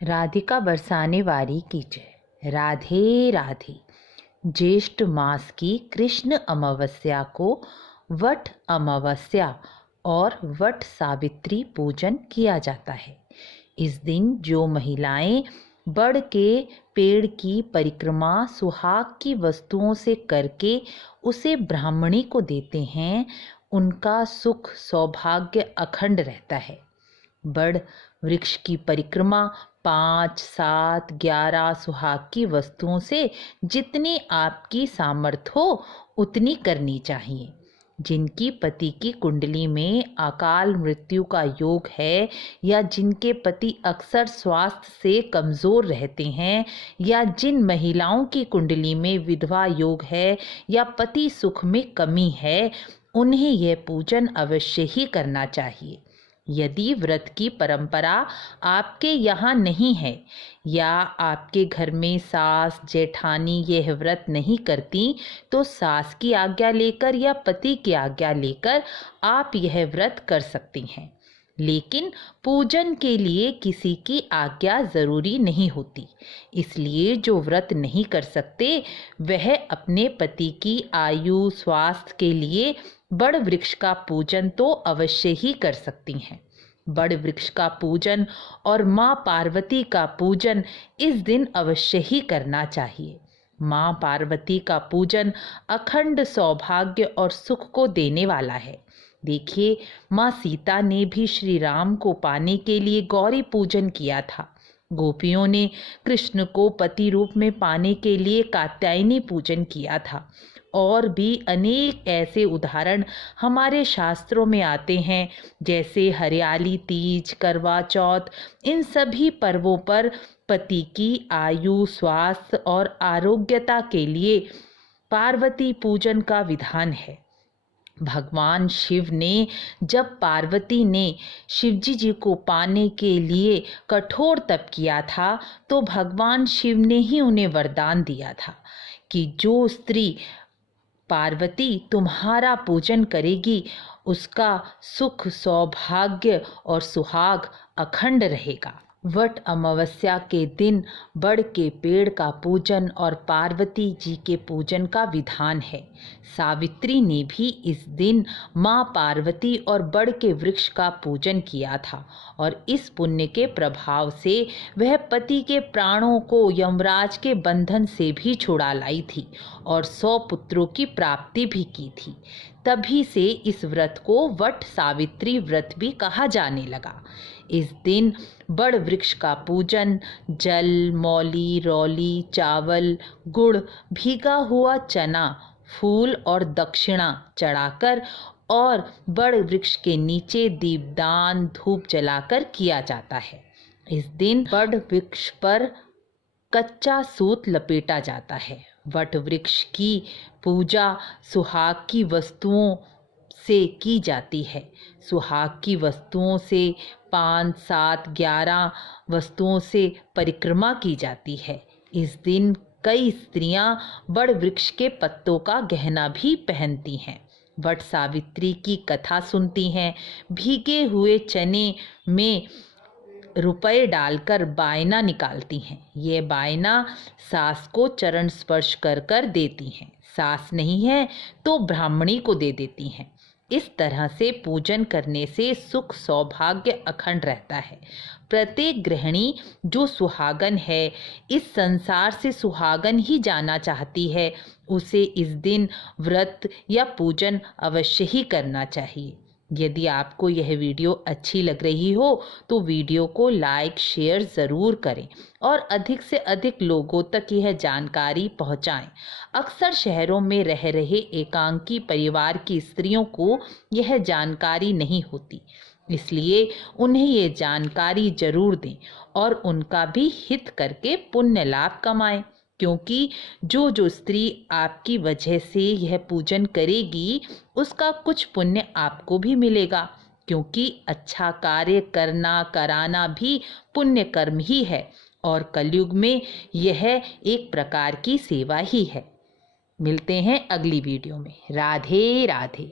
राधिका बरसाने वारी की जय। राधे राधे। ज्येष्ठ मास की कृष्ण अमावस्या को वट अमावस्या और वट सावित्री पूजन किया जाता है। इस दिन जो महिलाएं बड़ के पेड़ की परिक्रमा सुहाग की वस्तुओं से करके उसे ब्राह्मणी को देते हैं, उनका सुख सौभाग्य अखंड रहता है। बड़ वृक्ष की परिक्रमा 5, 7, 11 सुहाग की वस्तुओं से जितनी आपकी सामर्थ्य हो उतनी करनी चाहिए। जिनकी पति की कुंडली में अकाल मृत्यु का योग है, या जिनके पति अक्सर स्वास्थ्य से कमज़ोर रहते हैं, या जिन महिलाओं की कुंडली में विधवा योग है या पति सुख में कमी है, उन्हें यह पूजन अवश्य ही करना चाहिए। यदि व्रत की परंपरा आपके यहाँ नहीं है, या आपके घर में सास जेठानी यह व्रत नहीं करती, तो सास की आज्ञा लेकर या पति की आज्ञा लेकर आप यह व्रत कर सकती हैं। लेकिन पूजन के लिए किसी की आज्ञा ज़रूरी नहीं होती। इसलिए जो व्रत नहीं कर सकते वह अपने पति की आयु स्वास्थ्य के लिए बड़ वृक्ष का पूजन तो अवश्य ही कर सकती हैं। बड़ वृक्ष का पूजन और माँ पार्वती का पूजन इस दिन अवश्य ही करना चाहिए। माँ पार्वती का पूजन अखंड सौभाग्य और सुख को देने वाला है। देखिए, माँ सीता ने भी श्री राम को पाने के लिए गौरी पूजन किया था। गोपियों ने कृष्ण को पति रूप में पाने के लिए कात्यायनी पूजन किया था। और भी अनेक ऐसे उदाहरण हमारे शास्त्रों में आते हैं, जैसे हरियाली तीज, करवा चौथ। इन सभी पर्वों पर पति की आयु स्वास्थ्य और आरोग्यता के लिए पार्वती पूजन का विधान है। भगवान शिव ने जब पार्वती ने शिवजी जी को पाने के लिए कठोर तप किया था, तो भगवान शिव ने ही उन्हें वरदान दिया था कि जो स्त्री पार्वती तुम्हारा पूजन करेगी, उसका सुख सौभाग्य और सुहाग अखंड रहेगा। वट अमावस्या के दिन बड़ के पेड़ का पूजन और पार्वती जी के पूजन का विधान है। सावित्री ने भी इस दिन माँ पार्वती और बड़ के वृक्ष का पूजन किया था, और इस पुण्य के प्रभाव से वह पति के प्राणों को यमराज के बंधन से भी छुड़ा लाई थी और 100 पुत्रों की प्राप्ति भी की थी। तभी से इस व्रत को वट सावित्री व्रत भी कहा जाने लगा। इस दिन बड़ वृक्ष का पूजन जल, मौली, रौली, चावल, गुड़, भीगा हुआ चना, फूल और दक्षिणा चढ़ाकर और बड़ वृक्ष के नीचे दीपदान धूप जलाकर किया जाता है। इस दिन बड़ वृक्ष पर कच्चा सूत लपेटा जाता है। वट वृक्ष की पूजा सुहाग की वस्तुओं से की जाती है। सुहाग की वस्तुओं से 5, 7, 11 वस्तुओं से परिक्रमा की जाती है। इस दिन कई स्त्रियां बड़ वृक्ष के पत्तों का गहना भी पहनती हैं। वट सावित्री की कथा सुनती हैं। भीगे हुए चने में रुपए डालकर बायना निकालती हैं। ये बायना सास को चरण स्पर्श कर कर देती हैं। सास नहीं है तो ब्राह्मणी को दे देती हैं। इस तरह से पूजन करने से सुख सौभाग्य अखंड रहता है। प्रत्येक गृहिणी जो सुहागन है, इस संसार से सुहागन ही जाना चाहती है, उसे इस दिन व्रत या पूजन अवश्य ही करना चाहिए। यदि आपको यह वीडियो अच्छी लग रही हो तो वीडियो को लाइक शेयर ज़रूर करें और अधिक से अधिक लोगों तक यह जानकारी पहुंचाएं। अक्सर शहरों में रह रहे एकांकी परिवार की स्त्रियों को यह जानकारी नहीं होती, इसलिए उन्हें ये जानकारी जरूर दें और उनका भी हित करके पुण्य लाभ कमाएं। क्योंकि जो स्त्री आपकी वजह से यह पूजन करेगी, उसका कुछ पुण्य आपको भी मिलेगा। क्योंकि अच्छा कार्य करना कराना भी पुण्य कर्म ही है, और कलयुग में यह एक प्रकार की सेवा ही है। मिलते हैं अगली वीडियो में। राधे राधे।